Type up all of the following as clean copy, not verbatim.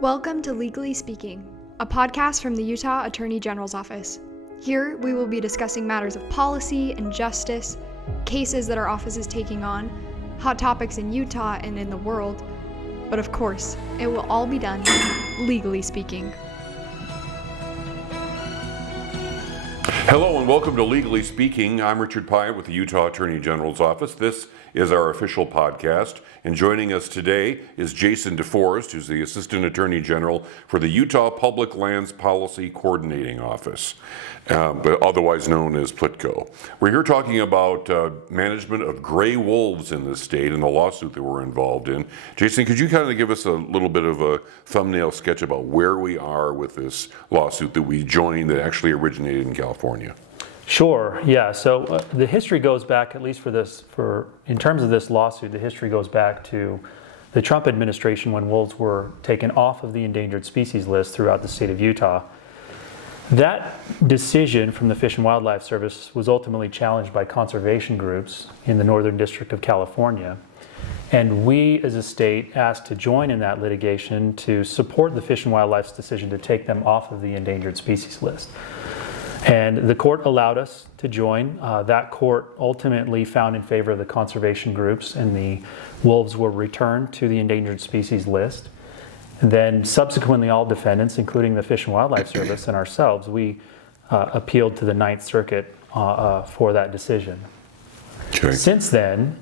Welcome to Legally Speaking, a podcast from the Utah Attorney General's Office. Here, we will be discussing matters of policy and justice, cases that our office is taking on, hot topics in Utah and in the world, but of course, it will all be done legally speaking. Hello and welcome to Legally Speaking. I'm Richard Pyatt with the Utah Attorney General's Office. This is our official podcast, and joining us today is Jason DeForest, who's the Assistant Attorney General for the Utah Public Lands Policy Coordinating Office, but otherwise known as PLTCO. We're here talking about management of gray wolves in this state and the lawsuit that we're involved in. Jason, could you kind of give us a little bit of a thumbnail sketch about where we are with this lawsuit that we joined that actually originated in California? Sure, yeah. So the history goes back, at least in terms of this lawsuit, the history goes back to the Trump administration when wolves were taken off of the endangered species list throughout the state of Utah. That decision from the Fish and Wildlife Service was ultimately challenged by conservation groups in the Northern District of California. And we as a state asked to join in that litigation to support the Fish and Wildlife's decision to take them off of the endangered species list. And the court allowed us to join. That court ultimately found in favor of the conservation groups, and the wolves were returned to the endangered species list. And then subsequently all defendants, including the Fish and Wildlife Service and ourselves, we appealed to the Ninth Circuit for that decision. Okay. Since then,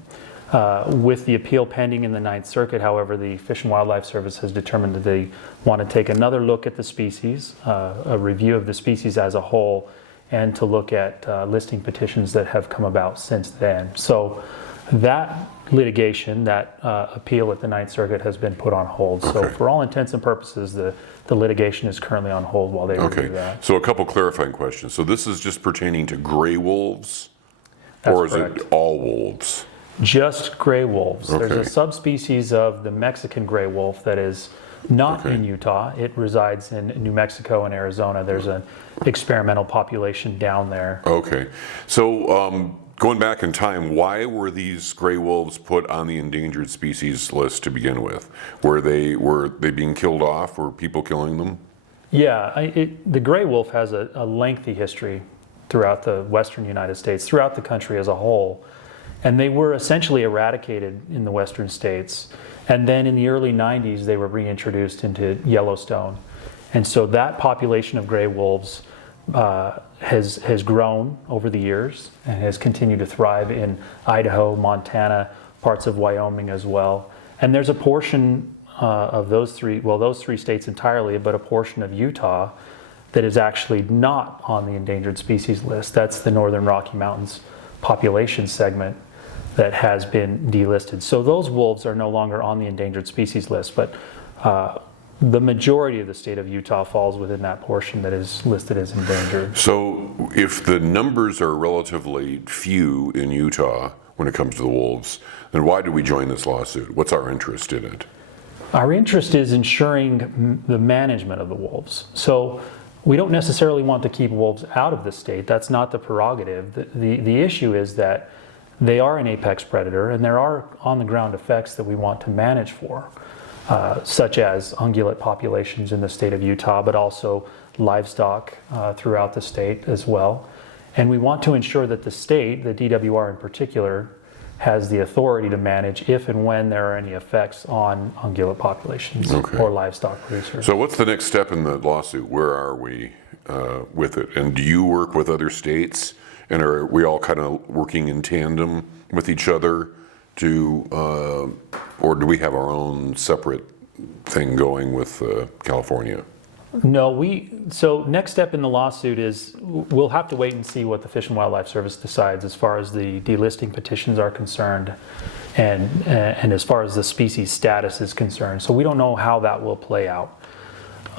with the appeal pending in the Ninth Circuit, however, the Fish and Wildlife Service has determined that they want to take another look at the species, a review of the species as a whole, and to look at listing petitions that have come about since then. So that litigation, that appeal at the Ninth Circuit has been put on hold. Okay. So for all intents and purposes, the litigation is currently on hold while they review that. So a couple clarifying questions. So this is just pertaining to gray wolves? That's or is correct. It all wolves? Just gray wolves. Okay. There's a subspecies of the Mexican gray wolf that is not in Utah. It resides in New Mexico and Arizona. There's an experimental population down there. Okay. So going back in time, why were these gray wolves put on the endangered species list to begin with? Were they being killed off? Were people killing them? Yeah, the gray wolf has a lengthy history throughout the western United States, throughout the country as a whole. And they were essentially eradicated in the western states. And then in the early 90s, they were reintroduced into Yellowstone. And so that population of gray wolves has grown over the years and has continued to thrive in Idaho, Montana, parts of Wyoming as well. And there's a portion of those three states entirely, but a portion of Utah that is actually not on the endangered species list. That's the Northern Rocky Mountains population segment that has been delisted. So those wolves are no longer on the endangered species list, but the majority of the state of Utah falls within that portion that is listed as endangered. So if the numbers are relatively few in Utah when it comes to the wolves, then why do we join this lawsuit? What's our interest in it? Our interest is ensuring the management of the wolves. So we don't necessarily want to keep wolves out of the state. That's not the prerogative. The issue is that they are an apex predator, and there are on-the-ground effects that we want to manage for, such as ungulate populations in the state of Utah, but also livestock throughout the state as well. And we want to ensure that the state, the DWR in particular, has the authority to manage if and when there are any effects on ungulate populations or livestock producers. So what's the next step in the lawsuit? Where are we with it? And do you work with other states? And are we all kind of working in tandem with each other or do we have our own separate thing going with California? No, so next step in the lawsuit is we'll have to wait and see what the Fish and Wildlife Service decides as far as the delisting petitions are concerned and as far as the species status is concerned. So we don't know how that will play out.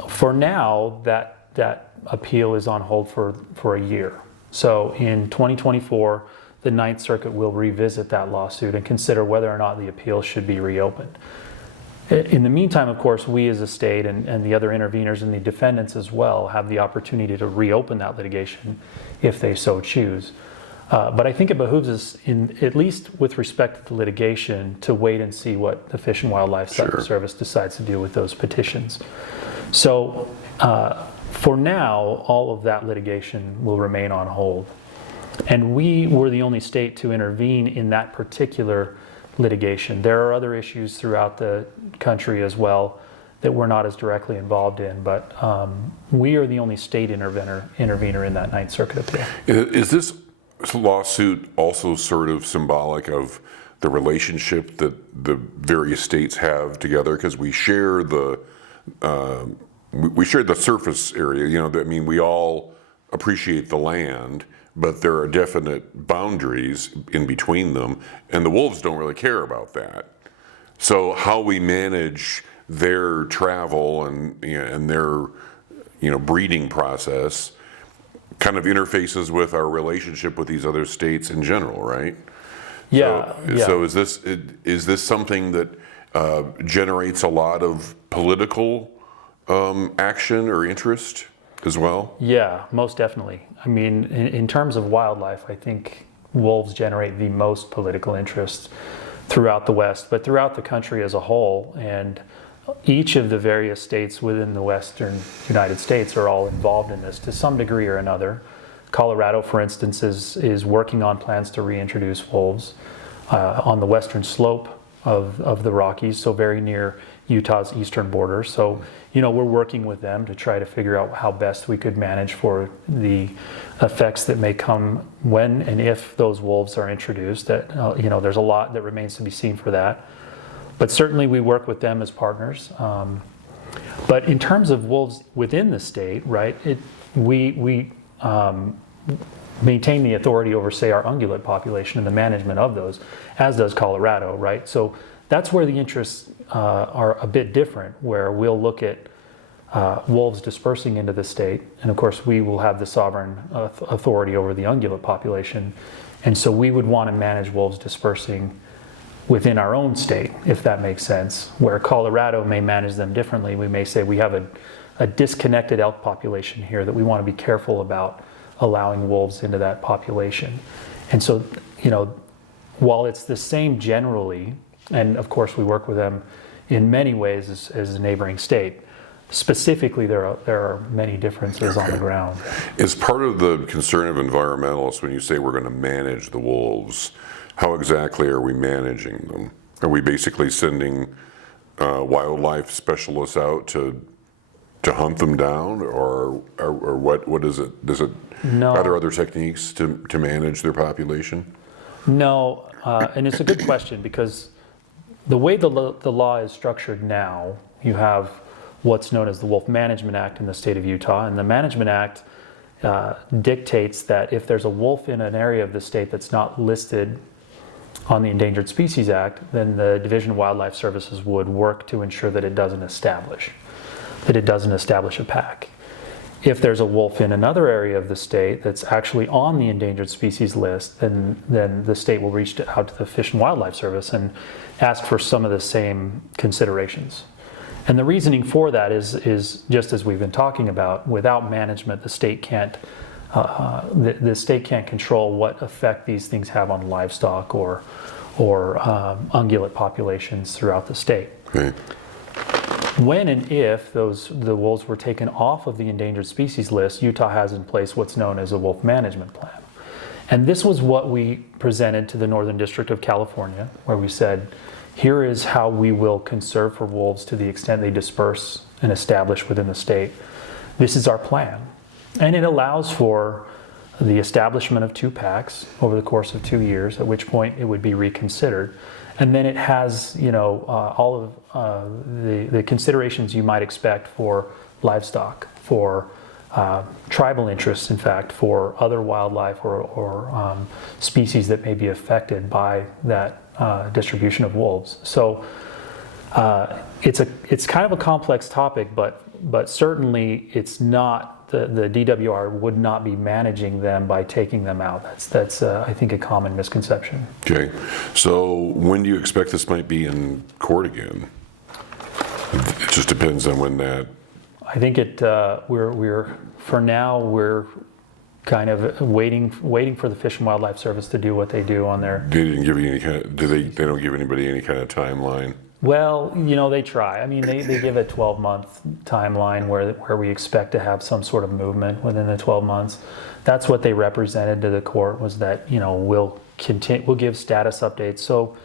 For now, that appeal is on hold for a year. So in 2024, the Ninth Circuit will revisit that lawsuit and consider whether or not the appeal should be reopened. In the meantime, of course, we as a state and the other interveners and the defendants as well have the opportunity to reopen that litigation if they so choose. But I think it behooves us, at least with respect to the litigation, to wait and see what the Fish and Wildlife Service decides to do with those petitions. So for now, all of that litigation will remain on hold. And we were the only state to intervene in that particular litigation. There are other issues throughout the country as well that we're not as directly involved in, but we are the only state intervener in that Ninth Circuit appeal. Is this lawsuit also sort of symbolic of the relationship that the various states have together? Because we share the surface area. I mean, we all appreciate the land, but there are definite boundaries in between them, and the wolves don't really care about that. So how we manage their travel and their breeding process kind of interfaces with our relationship with these other states in general, right? Yeah. So is this something that generates a lot of political action or interest as well? Yeah, most definitely. I mean, in terms of wildlife, I think wolves generate the most political interest throughout the West, but throughout the country as a whole. And each of the various states within the Western United States are all involved in this to some degree or another. Colorado, for instance, is working on plans to reintroduce wolves on the western slope of the Rockies, so very near Utah's eastern border. So, we're working with them to try to figure out how best we could manage for the effects that may come when and if those wolves are introduced. That there's a lot that remains to be seen for that. But certainly we work with them as partners. But in terms of wolves within the state, right, we maintain the authority over, say, our ungulate population and the management of those, as does Colorado, right? So that's where the interests are a bit different, where we'll look at wolves dispersing into the state, and of course we will have the sovereign authority over the ungulate population, and so we would want to manage wolves dispersing within our own state, if that makes sense. Where Colorado may manage them differently, we may say we have a disconnected elk population here that we want to be careful about allowing wolves into that population. And so, while it's the same generally, and of course we work with them in many ways as a neighboring state, specifically there are many differences on the ground. Is part of the concern of environmentalists when you say we're going to manage the wolves, how exactly are we managing them? Are we basically sending wildlife specialists out to hunt them down, or what is it? No. Are there other techniques to manage their population? No, and it's a good question, because the way the law is structured now, you have what's known as the Wolf Management Act in the state of Utah, and the Management Act dictates that if there's a wolf in an area of the state that's not listed on the Endangered Species Act, then the Division of Wildlife Services would work to ensure that it doesn't establish a pack. If there's a wolf in another area of the state that's actually on the endangered species list, then the state will reach out to the Fish and Wildlife Service and ask for some of the same considerations. And the reasoning for that is just as we've been talking about. Without management, the state can't control what effect these things have on livestock or ungulate populations throughout the state. Okay. When and if the wolves were taken off of the endangered species list, Utah has in place what's known as a wolf management plan. And this was what we presented to the Northern District of California, where we said, here is how we will conserve for wolves to the extent they disperse and establish within the state. This is our plan. And it allows for the establishment of 2 packs over the course of 2 years, at which point it would be reconsidered. And then it has, all of the considerations you might expect for livestock, for tribal interests, in fact, for other wildlife or species that may be affected by that distribution of wolves. So it's kind of a complex topic, but certainly it's not. The DWR would not be managing them by taking them out. That's I think, a common misconception. Okay, so when do you expect this might be in court again? It just depends on when that. I think we're for now we're kind of waiting for the Fish and Wildlife Service to do what they do on their. They didn't give you any kind of, they don't give anybody any kind of timeline? Well, they try. I mean, they give a 12-month timeline where we expect to have some sort of movement within the 12 months. That's what they represented to the court, was that, we'll give status updates. So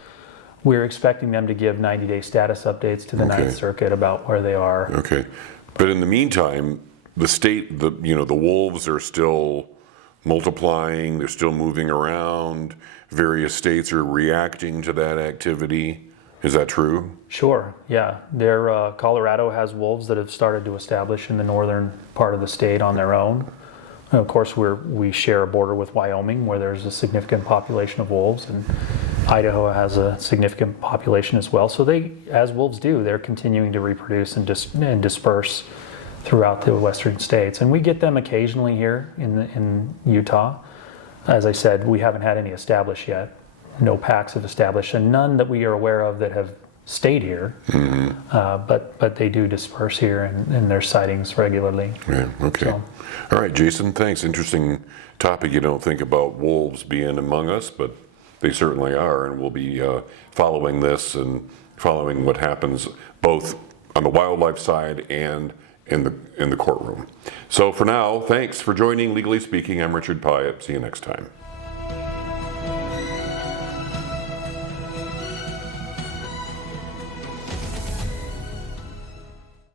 we're expecting them to give 90-day status updates to the Ninth Circuit about where they are. Okay. But in the meantime, the state, the wolves are still multiplying, they're still moving around. Various states are reacting to that activity. Is that true? Sure, yeah. Colorado has wolves that have started to establish in the northern part of the state on their own. And of course, we share a border with Wyoming, where there's a significant population of wolves, and Idaho has a significant population as well. So they, as wolves do, they're continuing to reproduce and disperse throughout the western states. And we get them occasionally here in Utah. As I said, we haven't had any established yet. No packs have established, and none that we are aware of that have stayed here. But they do disperse here, and there's sightings regularly. Yeah, okay. So. All right, Jason, thanks. Interesting topic. You don't think about wolves being among us, but they certainly are, and we'll be following this and following what happens both on the wildlife side and in the courtroom. So for now, thanks for joining Legally Speaking. I'm Richard Pyatt. See you next time.